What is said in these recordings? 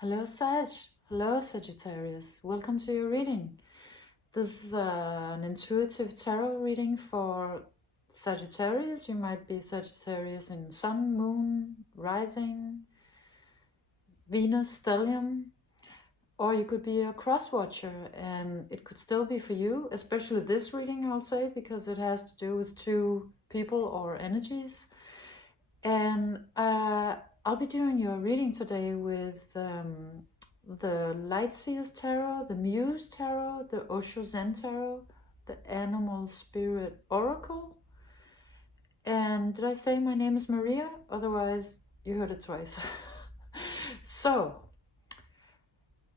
Hello Sag, hello Sagittarius, welcome to your reading. This is an intuitive tarot reading for Sagittarius. You might be Sagittarius in Sun, Moon, Rising, Venus, Stellium, or you could be a cross-watcher and it could still be for you, especially this reading I'll say, because it has to do with two people or energies. And I'll be doing your reading today with the Light Seers Tarot, the Muse Tarot, the Osho Zen Tarot, the Animal Spirit Oracle. And did I say my name is Maria? Otherwise, you heard it twice. So,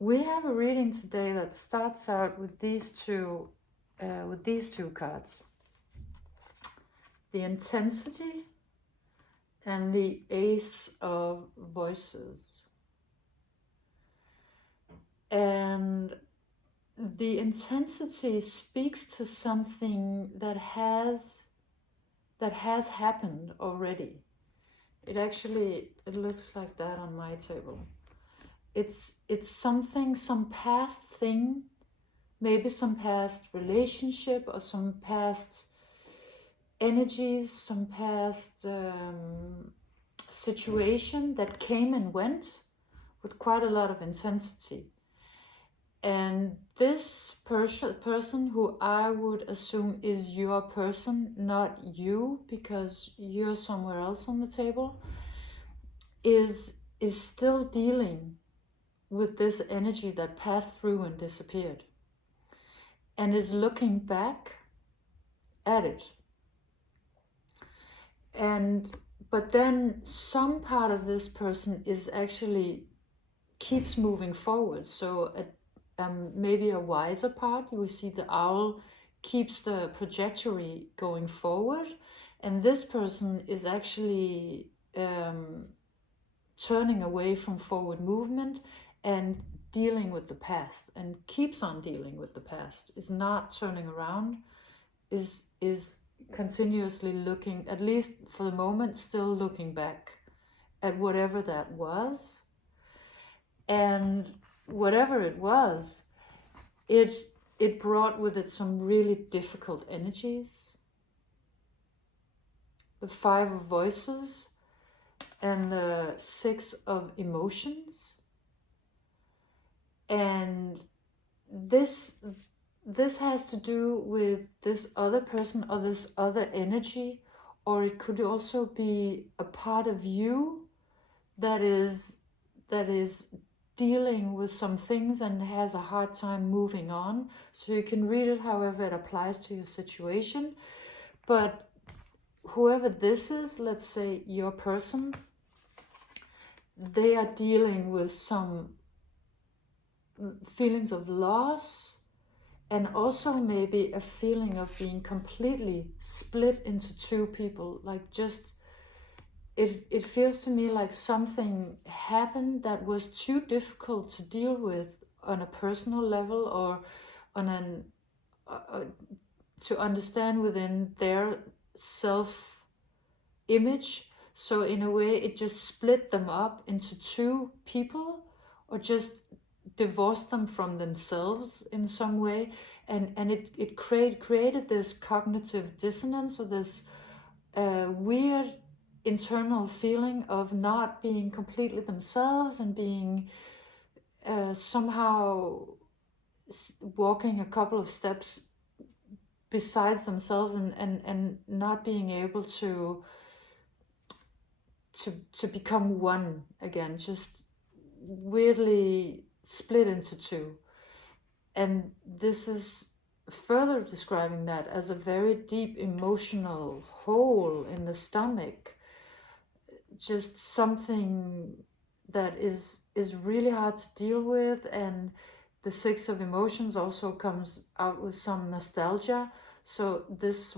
we have a reading today that starts out with these two cards. The Intensity and the Ace of Voices. And the intensity speaks to something that has happened already. It looks like that on my table. It's something, some past thing, maybe some past relationship or some past energies, some past situation that came and went with quite a lot of intensity. And this person, who I would assume is your person, not you, because you're somewhere else on the table, is still dealing with this energy that passed through and disappeared, and is looking back at it. But then some part of this person is actually keeps moving forward. So maybe a wiser part, you will see the owl keeps the trajectory going forward, and this person is actually turning away from forward movement and dealing with the past, and keeps on dealing with the past, is not turning around, is continuously looking, at least for the moment, still looking back at whatever that was. And whatever it was, it brought with it some really difficult energies. The Five of Voices and the Six of Emotions. And this has to do with this other person or this other energy, or it could also be a part of you that is dealing with some things and has a hard time moving on. So you can read it however it applies to your situation. But whoever this is, let's say your person, they are dealing with some feelings of loss, and also maybe a feeling of being completely split into two people. Like just, it feels to me like something happened that was too difficult to deal with on a personal level, or on to understand within their self-image. So in a way, it just split them up into two people, or just divorced them from themselves in some way, and it created this cognitive dissonance, or this weird internal feeling of not being completely themselves, and being somehow walking a couple of steps besides themselves, and not being able to become one again, just weirdly split into two. And this is further describing that as a very deep emotional hole in the stomach, just something that is really hard to deal with. And the Six of Emotions also comes out with some nostalgia. So this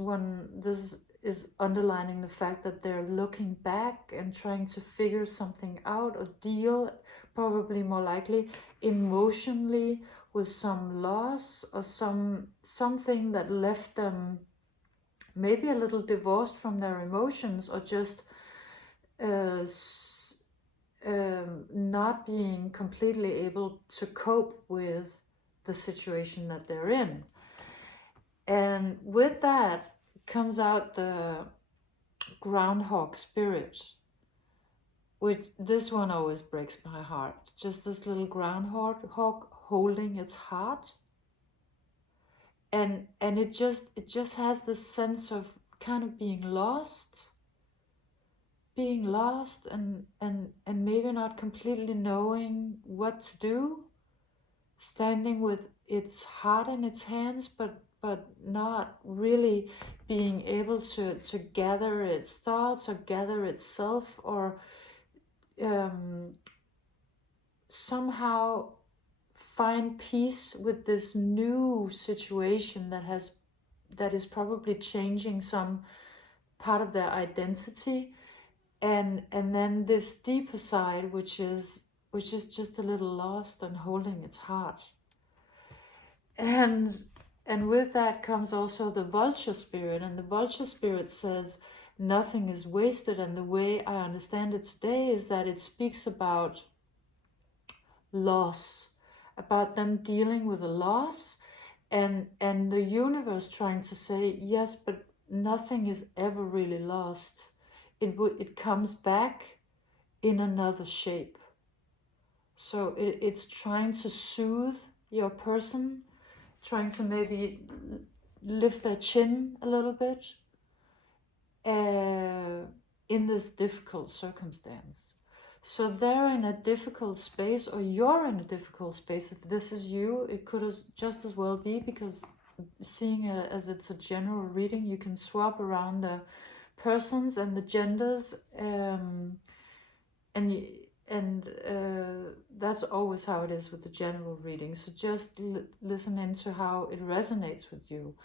is underlining the fact that they're looking back and trying to figure something out, or deal, probably more likely emotionally, with some loss, or something that left them maybe a little divorced from their emotions, or just not being completely able to cope with the situation that they're in. And with that comes out the groundhog spirit, which this one always breaks my heart. Just this little groundhog holding its heart. And it just has this sense of kind of being lost and maybe not completely knowing what to do, standing with its heart in its hands, but not really being able to gather its thoughts or gather itself, or somehow find peace with this new situation that is probably changing some part of their identity, and then this deeper side which is just a little lost and holding its heart. And with that comes also the vulture spirit, and the vulture spirit says nothing is wasted. And the way I understand it today is that it speaks about loss, about them dealing with a loss, and the universe trying to say, yes, but nothing is ever really lost. It comes back in another shape. So it's trying to soothe your person, trying to maybe lift their chin a little bit in this difficult circumstance. So they're in a difficult space, or you're in a difficult space. If this is you, it could just as well be, because seeing it as it's a general reading, you can swap around the persons and the genders, and that's always how it is with the general reading. So just listen into how it resonates with you.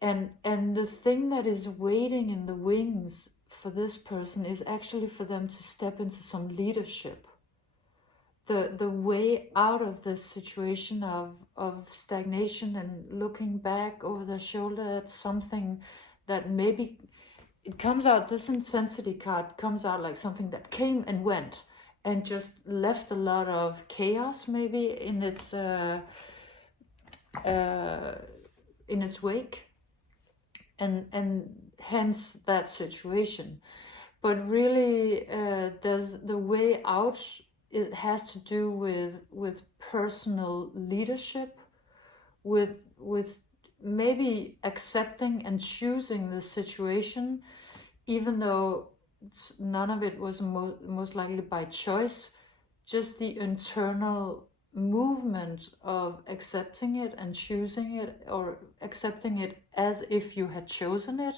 And the thing that is waiting in the wings for this person is actually for them to step into some leadership. The way out of this situation of stagnation and looking back over their shoulder at something that maybe it comes out, this intensity card comes out like something that came and went and just left a lot of chaos maybe in its wake, and hence that situation. But really, there's the way out. It has to do with personal leadership, with maybe accepting and choosing the situation, even though none of it was most likely by choice. Just the internal movement of accepting it and choosing it, or accepting it as if you had chosen it,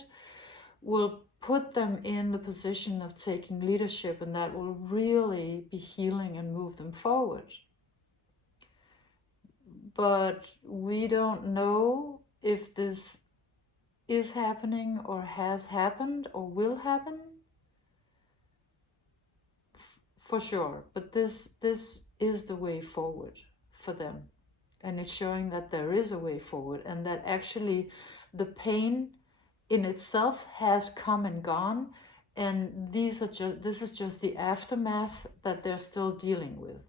will put them in the position of taking leadership, and that will really be healing and move them forward. But we don't know if this is happening or has happened or will happen for sure. But this is the way forward for them, and it's showing that there is a way forward, and that actually the pain in itself has come and gone, and this is just the aftermath that they're still dealing with.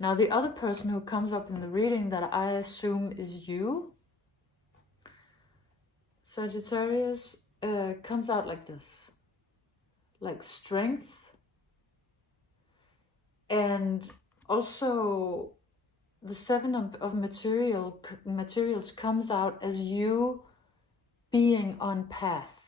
Now the other person who comes up in the reading that I assume is you, Sagittarius, comes out like this, like strength, and also the Seven of materials comes out as you being on path.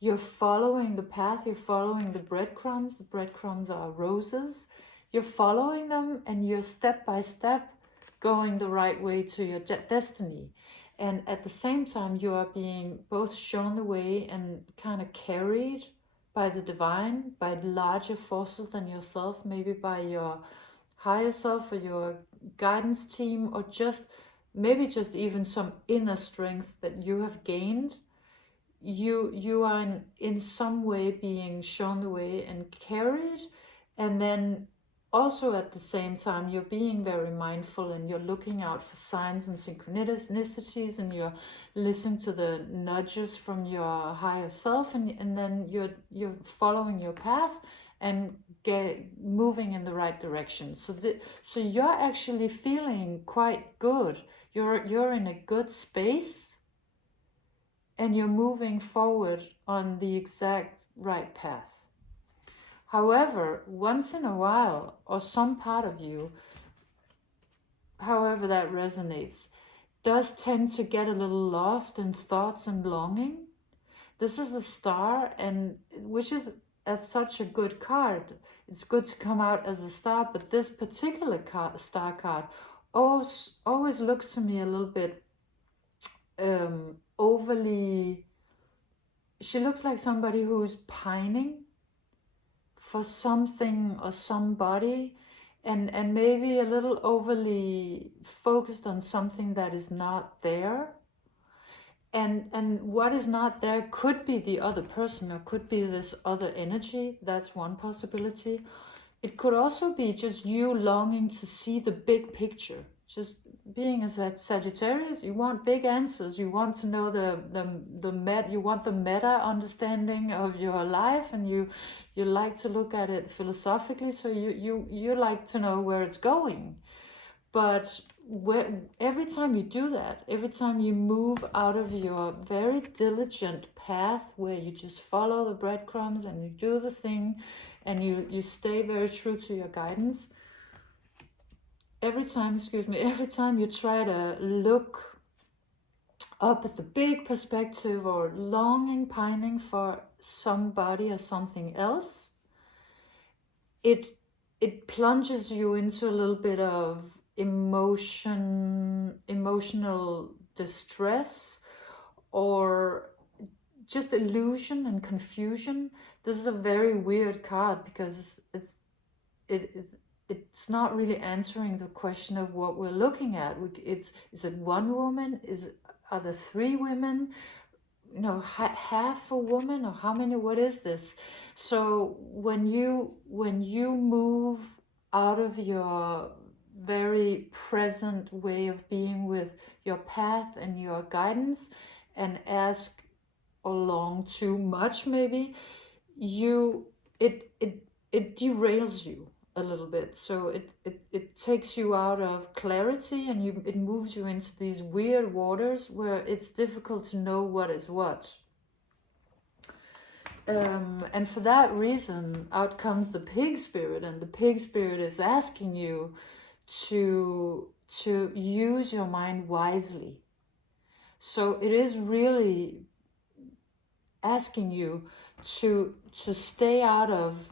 You're following the path, you're following the breadcrumbs. The breadcrumbs are roses. You're following them, and you're step by step going the right way to your destiny. And at the same time, you are being both shown the way and kind of carried by the divine, by larger forces than yourself, maybe by your higher self or your guidance team, or maybe just even some inner strength that you have gained. You are in some way being shown the way and carried, and then also at the same time you're being very mindful, and you're looking out for signs and synchronicities, and you're listening to the nudges from your higher self, and then you're following your path, and moving in the right direction. So you're actually feeling quite good. You're in a good space, and you're moving forward on the exact right path. However, once in a while, or some part of you, however that resonates, does tend to get a little lost in thoughts and longing. This is the star, and which is as such a good card. It's good to come out as a star, but this particular star card always looks to me a little bit overly. She looks like somebody who's pining for something or somebody, and maybe a little overly focused on something that is not there. And what is not there could be the other person, or could be this other energy. That's one possibility. It could also be just you longing to see the big picture. Just being a Sagittarius, you want big answers. You want to know you want the meta understanding of your life, and you like to look at it philosophically. So you like to know where it's going. But every time you do that, every time you move out of your very diligent path where you just follow the breadcrumbs and you do the thing and you stay very true to your guidance, every time you try to look up at the big perspective, or longing, pining for somebody or something else, it plunges you into a little bit of emotional distress, or just illusion and confusion. This is a very weird card because it's not really answering the question of what we're looking at. Is it one woman? Are there three women? Half a woman, or how many? What is this? So when you move out of your very present way of being with your path and your guidance, and ask or long too much, maybe it derails you a little bit. So it takes you out of clarity, and it moves you into these weird waters where it's difficult to know what is what. And for that reason, out comes the pig spirit, and the pig spirit is asking you to use your mind wisely. So it is really asking you to stay out of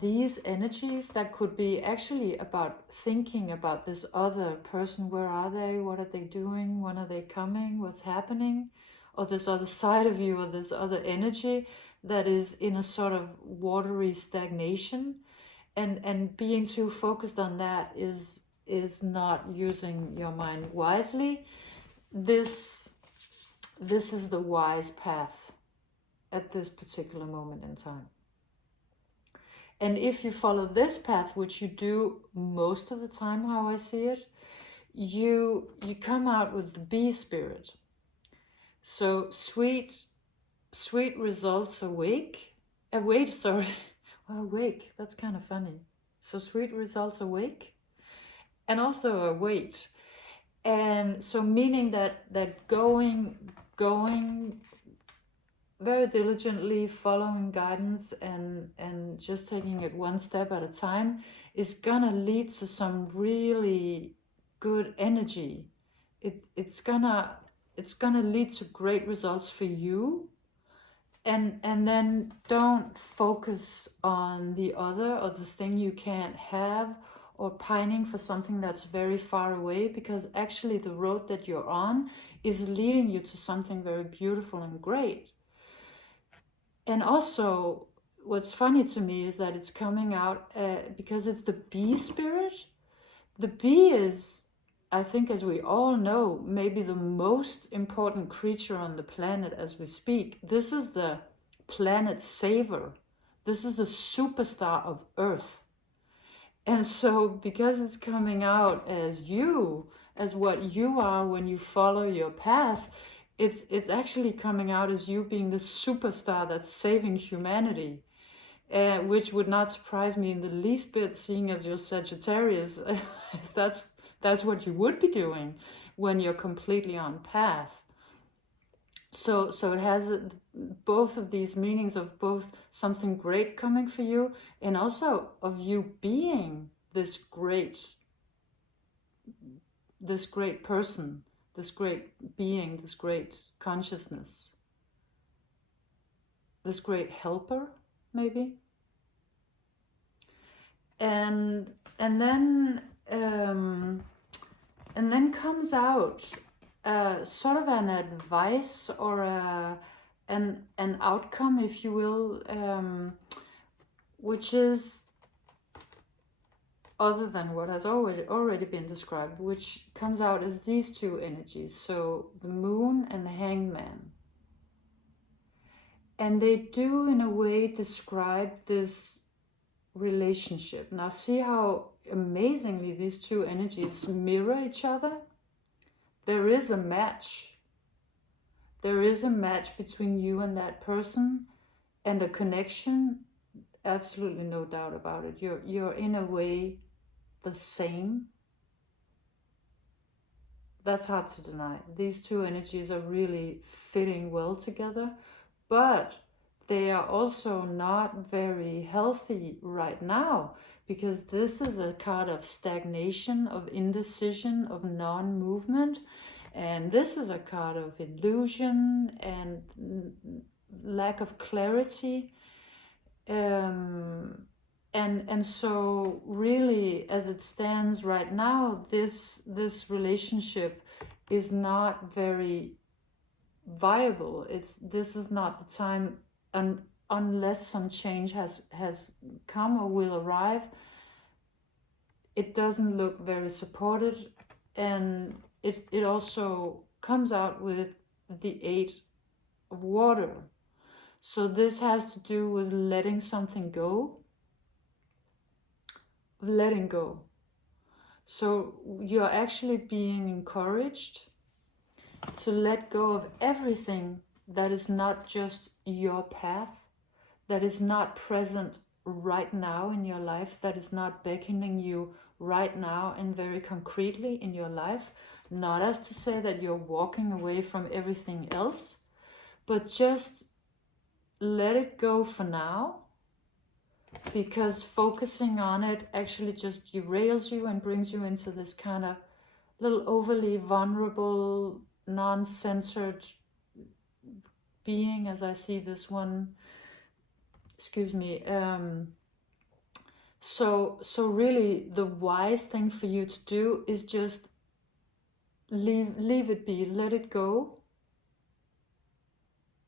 these energies that could be actually about thinking about this other person. Where are they? What are they doing? When are they coming? What's happening? Or this other side of you, or this other energy that is in a sort of watery stagnation. And being too focused on that is not using your mind wisely. This is the wise path at this particular moment in time. And if you follow this path, which you do most of the time, how I see it, you come out with the bee spirit. So sweet results await, sorry. Awake, that's kind of funny. So sweet results awake, and also await. And so meaning that going very diligently, following guidance and just taking it one step at a time is gonna lead to some really good energy. It's gonna lead to great results for you. And then don't focus on the other, or the thing you can't have, or pining for something that's very far away, because actually the road that you're on is leading you to something very beautiful and great. And also, what's funny to me is that it's coming out because it's the bee spirit. The bee is, I think, as we all know, maybe the most important creature on the planet as we speak. This is the planet saver. This is the superstar of Earth. And so because it's coming out as what you are when you follow your path, it's actually coming out as you being the superstar that's saving humanity. which would not surprise me in the least bit, seeing as you're Sagittarius. That's what you would be doing when you're completely on path. So it has both of these meanings of both something great coming for you and also of you being this great person, this great being, this great consciousness, this great helper, maybe. And then comes out sort of an advice or an outcome, if you will, which is other than what has already been described, which comes out as these two energies, so the moon and the hangman. And they do in a way describe this relationship. Now see how amazingly these two energies mirror each other. There is a match. There is a match between you and that person, and a connection, absolutely no doubt about it. You're in a way the same. That's hard to deny. These two energies are really fitting well together, but they are also not very healthy right now, because this is a card of stagnation, of indecision, of non-movement, and this is a card of illusion and lack of clarity. And so really, as it stands right now, this relationship is not very viable. This is not the time, unless some change has come or will arrive. It doesn't look very supported, and it also comes out with the 8 of water. So this has to do with letting something go, letting go. So you're actually being encouraged to let go of everything that is not just your path, that is not present right now in your life, that is not beckoning you right now and very concretely in your life. Not as to say that you're walking away from everything else, but just let it go for now, because focusing on it actually just derails you and brings you into this kind of little overly vulnerable, non-censored being, as I see this one. Excuse me. So really the wise thing for you to do is just leave it be, let it go,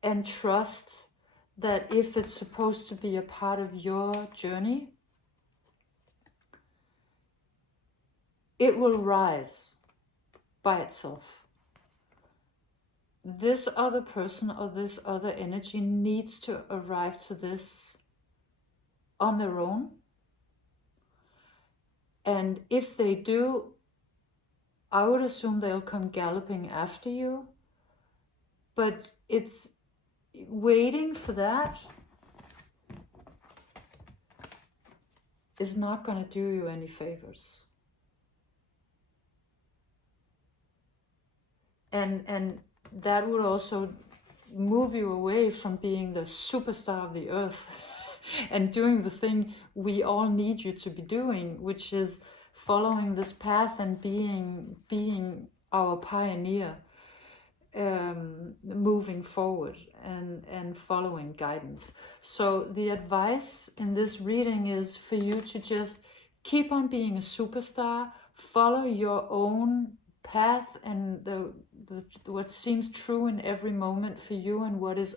and trust that if it's supposed to be a part of your journey, it will rise by itself. This other person or this other energy needs to arrive to this on their own. And if they do, I would assume they'll come galloping after you. But it's waiting for that is not going to do you any favors. And that would also move you away from being the superstar of the earth and doing the thing we all need you to be doing, which is following this path and being our pioneer, moving forward and following guidance. So the advice in this reading is for you to just keep on being a superstar, follow your own path and what seems true in every moment for you and what is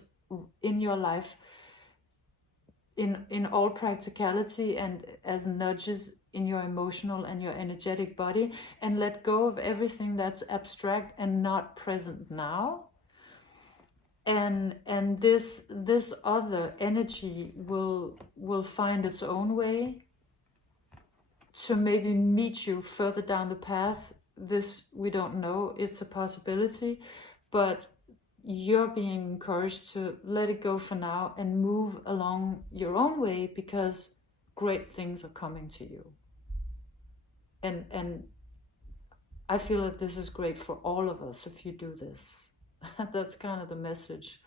in your life in all practicality and as nudges in your emotional and your energetic body, and let go of everything that's abstract and not present now. And this other energy will find its own way to maybe meet you further down the path. This we don't know, it's a possibility, but you're being encouraged to let it go for now and move along your own way, because great things are coming to you. And I feel that this is great for all of us if you do this. That's kind of the message.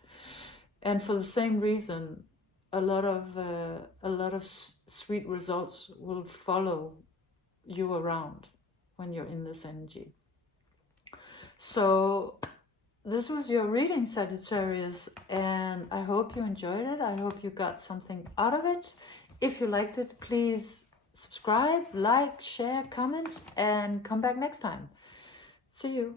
And for the same reason, a lot of sweet results will follow you around when you're in this energy. So this was your reading, Sagittarius, and I hope you enjoyed it. I hope you got something out of it. If you liked it, please subscribe, like, share, comment, and come back next time. See you.